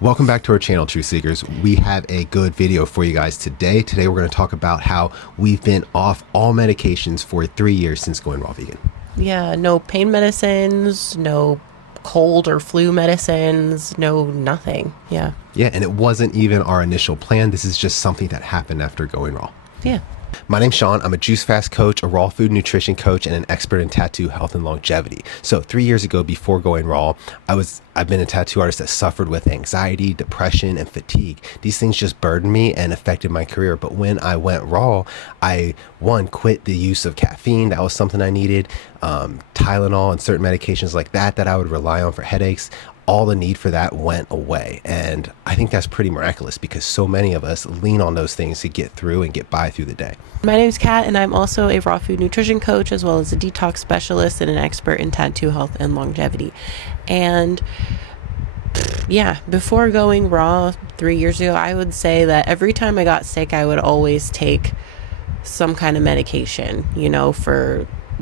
Welcome back to our channel, Truth Seekers. We have a good video for you guys today. Today we're going to talk about how we've been off all medications for 3 years since going raw vegan. Yeah, no pain medicines, no cold or flu medicines, no nothing. Yeah. Yeah, and it wasn't even our initial plan. This is just something that happened after going raw. Yeah. My name's Sean. I'm a juice fast coach, a raw food nutrition coach, and an expert in tattoo health and longevity. So 3 years ago, before going raw, I've been a tattoo artist that suffered with anxiety, depression, and fatigue. These things just burdened me and affected my career. But when I went raw, I quit the use of caffeine. That was something I needed. Tylenol and certain medications like that I would rely on for headaches. All the need for that went away. And I think that's pretty miraculous because so many of us lean on those things to get through and get by through the day. My name's Kat, and I'm also a raw food nutrition coach, as well as a detox specialist and an expert in tattoo health and longevity. And yeah, before going raw 3 years ago, I would say that every time I got sick, I would always take some kind of medication,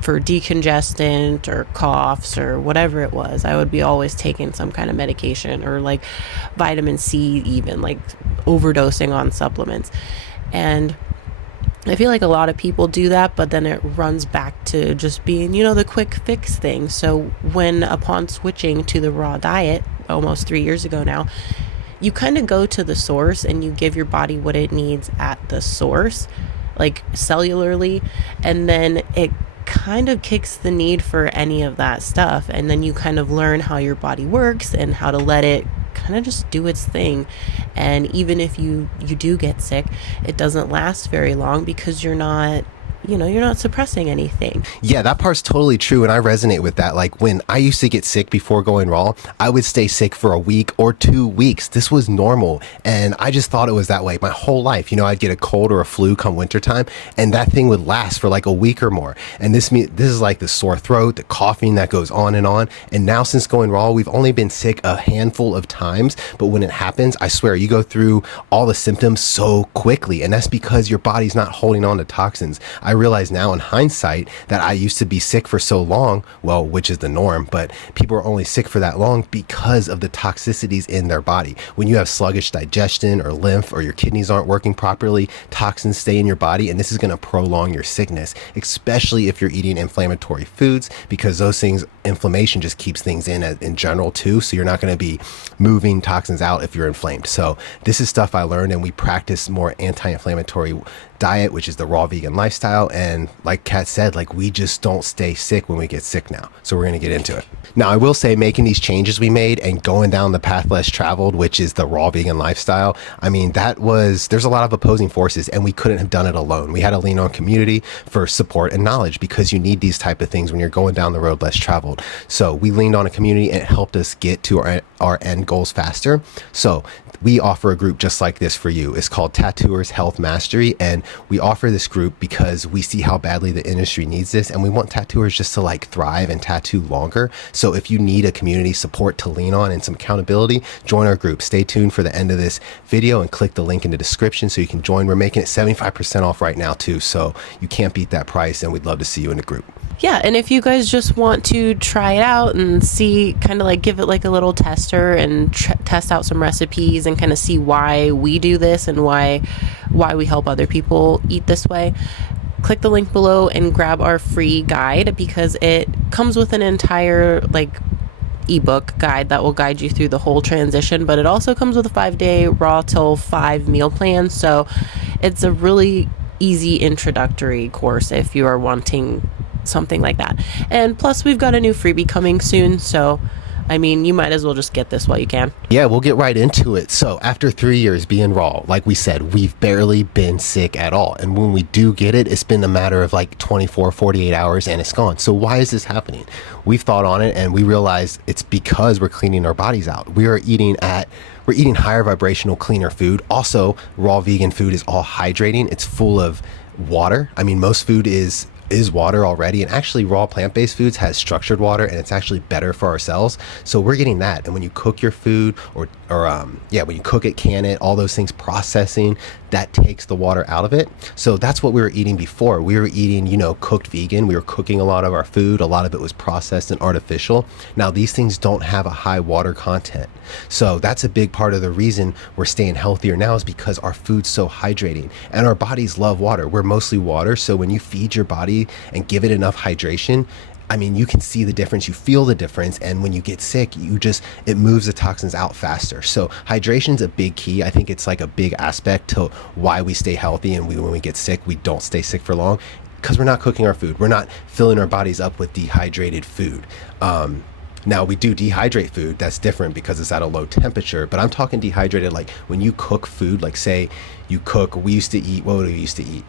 for decongestant or coughs or whatever it was. I would be always taking some kind of medication, or like vitamin C, even like overdosing on supplements. And I feel like a lot of people do that, but then it runs back to just being, the quick fix thing. So upon switching to the raw diet almost 3 years ago now, you kind of go to the source and you give your body what it needs at the source, like cellularly, and then it kind of kicks the need for any of that stuff, and then you kind of learn how your body works and how to let it kind of just do its thing. And even if you do get sick, it doesn't last very long because you're not suppressing anything. Yeah, that part's totally true. And I resonate with that. Like when I used to get sick before going raw, I would stay sick for a week or 2 weeks. This was normal. And I just thought it was that way my whole life. I'd get a cold or a flu come wintertime, and that thing would last for like a week or more. And this is like the sore throat, the coughing that goes on. And now since going raw, we've only been sick a handful of times. But when it happens, I swear you go through all the symptoms so quickly. And that's because your body's not holding on to toxins. I realize now in hindsight that I used to be sick for so long, well, which is the norm, but people are only sick for that long because of the toxicities in their body. When you have sluggish digestion or lymph, or your kidneys aren't working properly, toxins stay in your body, and this is going to prolong your sickness, especially if you're eating inflammatory foods, because those things, inflammation just keeps things in general too. So you're not going to be moving toxins out if you're inflamed. So this is stuff I learned, and we practice more anti-inflammatory diet, which is the raw vegan lifestyle. And like Kat said, we just don't stay sick when we get sick now. So we're going to get into it. Now, I will say, making these changes we made and going down the path less traveled, which is the raw vegan lifestyle, there's a lot of opposing forces, and we couldn't have done it alone. We had to lean on community for support and knowledge, because you need these type of things when you're going down the road less traveled. So we leaned on a community, and it helped us get to our end goals faster. So we offer a group just like this for you. It's called Tattooers Health Mastery, and we offer this group because we see how badly the industry needs this, and we want tattooers just to thrive and tattoo longer. So if you need a community support to lean on and some accountability, join our group. Stay tuned for the end of this video and click the link in the description so you can join. We're making it 75% off right now too, so you can't beat that price, and we'd love to see you in the group. Yeah, and if you guys just want to try it out and see, kind of give it a little tester and test out some recipes and kind of see why we do this and why we help other people eat this way, click the link below and grab our free guide, because it comes with an entire ebook guide that will guide you through the whole transition, but it also comes with a 5-day raw till 5 meal plan. So it's a really easy introductory course if you are wanting something like that. And plus, we've got a new freebie coming soon, so you might as well just get this while you can. Yeah, we'll get right into it. So after 3 years being raw, like we said, we've barely been sick at all. And when we do get it, it's been a matter of 24, 48 hours and it's gone. So why is this happening? We've thought on it, and we realized it's because we're cleaning our bodies out. We're eating higher vibrational, cleaner food. Also, raw vegan food is all hydrating. It's full of water. Most food is is water already, and actually raw plant-based foods has structured water, and it's actually better for our cells. So we're getting that. And when you cook your food or when you cook it, can it, all those things, processing, that takes the water out of it. So that's what we were eating before. We were eating, cooked vegan. We were cooking a lot of our food. A lot of it was processed and artificial. Now these things don't have a high water content. So that's a big part of the reason we're staying healthier now, is because our food's so hydrating, and our bodies love water. We're mostly water. So when you feed your body and give it enough hydration, I mean, you can see the difference, you feel the difference. And when you get sick, it moves the toxins out faster. So hydration's a big key. I think it's like a big aspect to why we stay healthy, and when we get sick, we don't stay sick for long, because we're not cooking our food. We're not filling our bodies up with dehydrated food. Now we do dehydrate food. That's different because it's at a low temperature, but I'm talking dehydrated like when you cook food, like say you cook, what do we used to eat?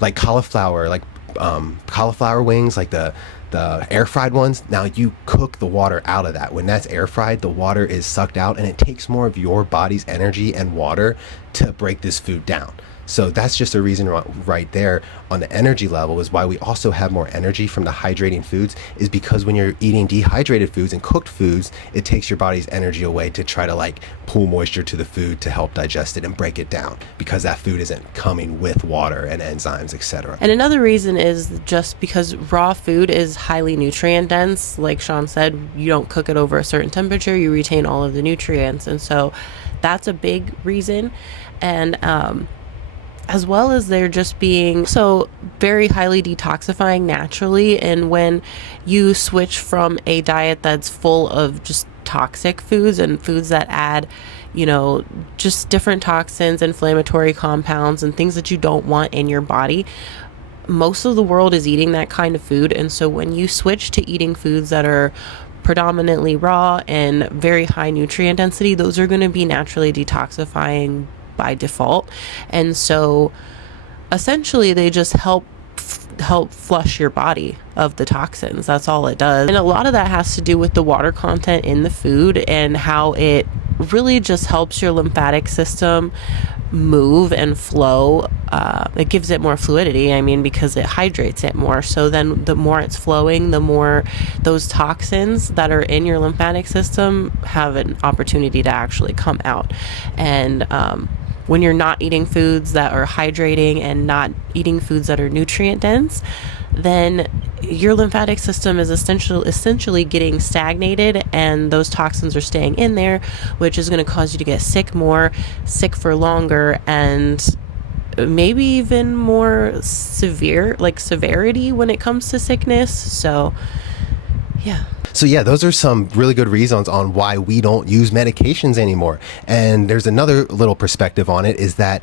Like cauliflower, cauliflower wings, like the air fried ones. Now you cook the water out of that. When that's air fried, the water is sucked out, and it takes more of your body's energy and water to break this food down. So that's just a reason right there on the energy level, is why we also have more energy from the hydrating foods, is because when you're eating dehydrated foods and cooked foods, it takes your body's energy away to try to pull moisture to the food to help digest it and break it down, because that food isn't coming with water and enzymes, etc. And another reason is just because raw food is highly nutrient dense. Like Sean said, you don't cook it over a certain temperature, you retain all of the nutrients. And so that's a big reason. And as well as they're just being so very highly detoxifying naturally. And when you switch from a diet that's full of just toxic foods and foods that add, just different toxins, inflammatory compounds, and things that you don't want in your body, most of the world is eating that kind of food. And so when you switch to eating foods that are predominantly raw and very high nutrient density, those are going to be naturally detoxifying by default. And so essentially they just help flush your body of the toxins. That's all it does. And a lot of that has to do with the water content in the food and how it really just helps your lymphatic system move and flow. It gives it more fluidity, because it hydrates it more. So then the more it's flowing, the more those toxins that are in your lymphatic system have an opportunity to actually come out. And when you're not eating foods that are hydrating and not eating foods that are nutrient dense, then your lymphatic system is essentially getting stagnated, and those toxins are staying in there, which is going to cause you to get sick for longer, and maybe even more severity when it comes to sickness. So yeah, those are some really good reasons on why we don't use medications anymore. And there's another little perspective on it, is that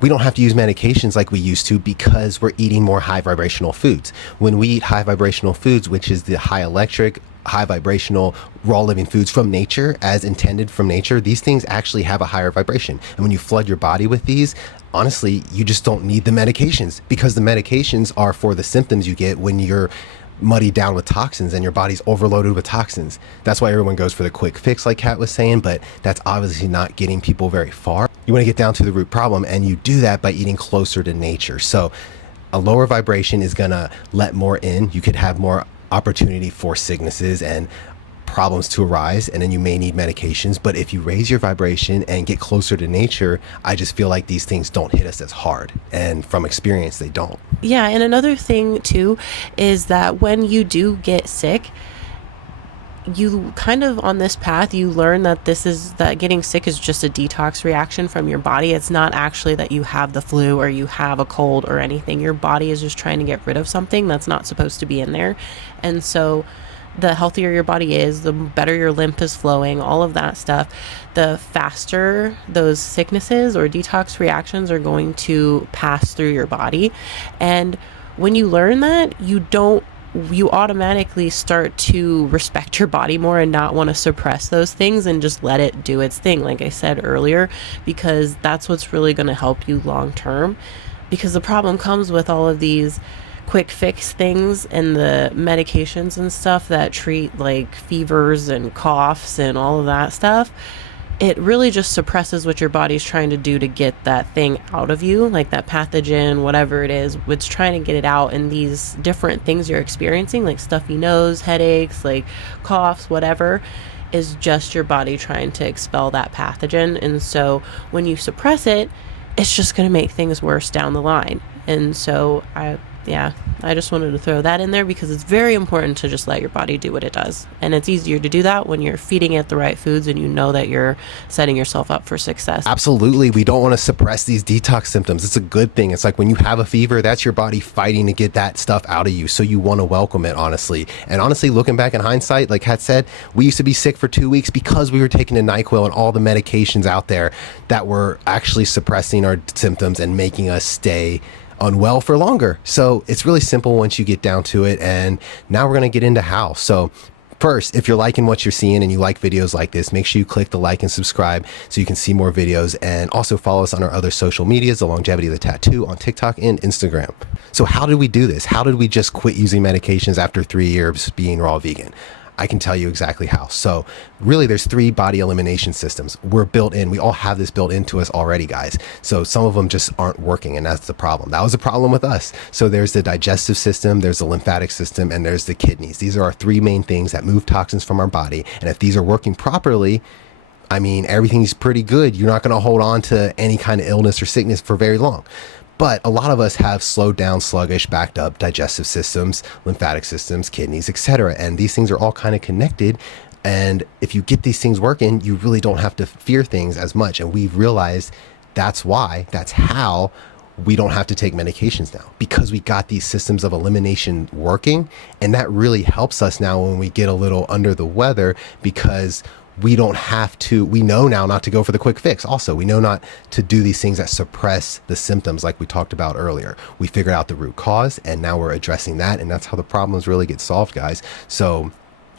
we don't have to use medications like we used to, because we're eating more high vibrational foods. When we eat high vibrational foods, which is the high electric, high vibrational, raw living foods from nature, as intended from nature, these things actually have a higher vibration. And when you flood your body with these, honestly, you just don't need the medications, because the medications are for the symptoms you get when you're muddied down with toxins and your body's overloaded with toxins. That's why everyone goes for the quick fix, like Kat was saying, but that's obviously not getting people very far. You want to get down to the root problem, and you do that by eating closer to nature. So a lower vibration is going to let more in. You could have more opportunity for sicknesses and problems to arise, and then you may need medications. But if you raise your vibration and get closer to nature, I just feel like these things don't hit us as hard, and from experience they don't. Yeah, and another thing too is that when you do get sick, you kind of on this path, you learn that that getting sick is just a detox reaction from your body. It's not actually that you have the flu or you have a cold or anything. Your body is just trying to get rid of something that's not supposed to be in there. And so the healthier your body is, the better your lymph is flowing, all of that stuff, the faster those sicknesses or detox reactions are going to pass through your body. And when you learn that, you automatically start to respect your body more and not want to suppress those things and just let it do its thing, like I said earlier, because that's what's really going to help you long term. Because the problem comes with all of these quick fix things and the medications and stuff that treat like fevers and coughs and all of that stuff. it really just suppresses what your body's trying to do to get that thing out of you, like that pathogen, whatever it is, it's trying to get it out. And these different things you're experiencing, like stuffy nose, headaches, like coughs, whatever, is just your body trying to expel that pathogen. And so when you suppress it, it's just going to make things worse down the line. And so I just wanted to throw that in there because it's very important to just let your body do what it does. And it's easier to do that when you're feeding it the right foods and you know that you're setting yourself up for success. Absolutely. We don't want to suppress these detox symptoms. It's a good thing. It's like when you have a fever, that's your body fighting to get that stuff out of you. So you want to welcome it, honestly. And honestly, looking back in hindsight, like Kat said, we used to be sick for 2 weeks because we were taking a NyQuil and all the medications out there that were actually suppressing our symptoms and making us stay unwell for longer. So it's really simple once you get down to it. And now we're going to get into how. So first, if you're liking what you're seeing and you like videos like this, make sure you click the like and subscribe so you can see more videos, and also follow us on our other social medias, The Longevity of the Tattoo on TikTok and Instagram. So how did we do this? How did we just quit using medications after 3 years being raw vegan? I can tell you exactly how. So really there's 3 body elimination systems. We're built in. We all have this built into us already, guys. So some of them just aren't working, and that's the problem. That was a problem with us. So there's the digestive system, there's the lymphatic system, and there's the kidneys. These are our 3 main things that move toxins from our body. And if these are working properly, I mean, everything's pretty good. You're not going to hold on to any kind of illness or sickness for very long. But a lot of us have slowed down, sluggish, backed up digestive systems, lymphatic systems, kidneys, etc. And these things are all kind of connected. And if you get these things working, you really don't have to fear things as much. And we've realized that's how we don't have to take medications now, because we got these systems of elimination working. And that really helps us now when we get a little under the weather, because we don't have to, we know now not to go for the quick fix. Also, we know not to do these things that suppress the symptoms like we talked about earlier. We figured out the root cause, and now we're addressing that. And that's how the problems really get solved, guys. So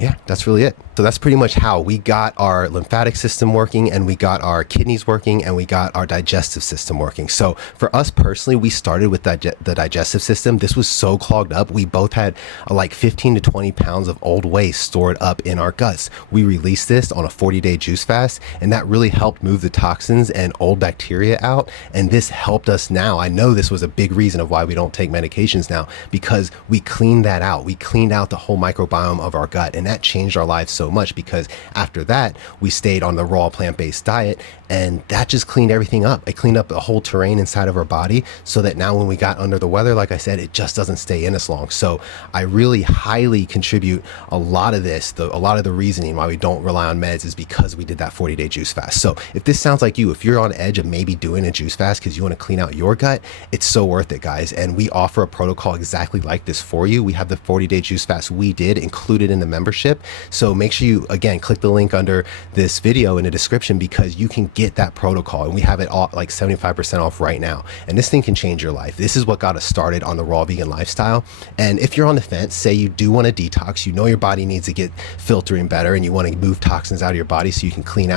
yeah, that's really it. So that's pretty much how we got our lymphatic system working, and we got our kidneys working, and we got our digestive system working. So for us personally, we started with the digestive system. This was so clogged up. We both had like 15 to 20 pounds of old waste stored up in our guts. We released this on a 40-day juice fast, and that really helped move the toxins and old bacteria out. And this helped us now. I know this was a big reason of why we don't take medications now, because we cleaned that out. We cleaned out the whole microbiome of our gut, and that changed our lives so much, because after that we stayed on the raw plant-based diet, and that just cleaned everything up. It cleaned up the whole terrain inside of our body, so that now when we got under the weather, like I said, it just doesn't stay in us long. So I really highly contribute a lot of this, a lot of the reasoning why we don't rely on meds is because we did that 40-day juice fast. So if this sounds like you, if you're on edge of maybe doing a juice fast because you want to clean out your gut, it's so worth it, guys. And we offer a protocol exactly like this for you. We have the 40-day juice fast we did included in the membership. So make sure you, again, click the link under this video in the description, because you can get that protocol, and we have it all like 75% off right now. And this thing can change your life. This is what got us started on the raw vegan lifestyle. And if you're on the fence, say you do want to detox, you know your body needs to get filtering better, and you want to move toxins out of your body so you can clean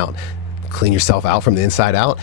yourself out from the inside out,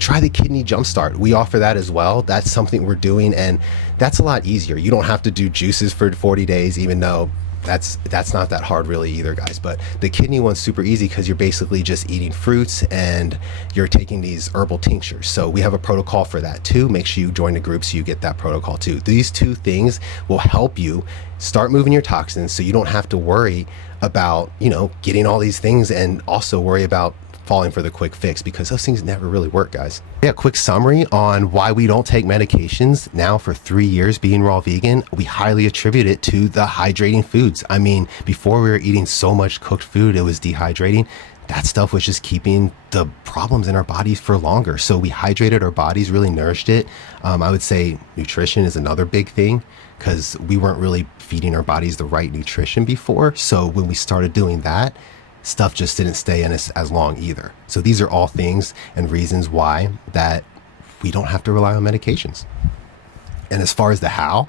try the Kidney Jumpstart. We offer that as well. That's something we're doing, and that's a lot easier. You don't have to do juices for 40 days, even though that's not that hard really either, guys. But the kidney one's super easy because you're basically just eating fruits and you're taking these herbal tinctures. So we have a protocol for that too. Make sure you join the group so you get that protocol too. These 2 things will help you start moving your toxins, so you don't have to worry about, getting all these things, and also worry about falling for the quick fix, because those things never really work, guys. Yeah, quick summary on why we don't take medications now for 3 years being raw vegan. We highly attribute it to the hydrating foods. I mean, before we were eating so much cooked food, it was dehydrating. That stuff was just keeping the problems in our bodies for longer. So we hydrated our bodies, really nourished it. I would say nutrition is another big thing, because we weren't really feeding our bodies the right nutrition before. So when we started doing that, stuff just didn't stay in us as long either. So these are all things and reasons why that we don't have to rely on medications. And as far as the how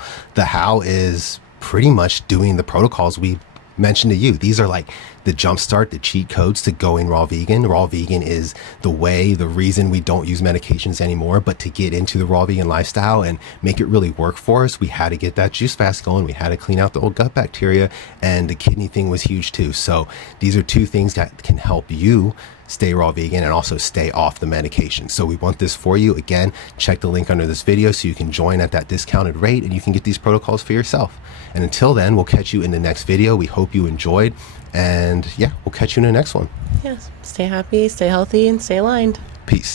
is pretty much doing the protocols we mentioned to you. These are like the jumpstart, the cheat codes to going raw vegan. Raw vegan is the reason we don't use medications anymore. But to get into the raw vegan lifestyle and make it really work for us, we had to get that juice fast going. We had to clean out the old gut bacteria, and the kidney thing was huge too. So these are 2 things that can help you stay raw vegan, and also stay off the medication. So we want this for you. Again, check the link under this video so you can join at that discounted rate and you can get these protocols for yourself. And until then, we'll catch you in the next video. We hope you enjoyed. And yeah, we'll catch you in the next one. Yes. Stay happy, stay healthy, and stay aligned. Peace.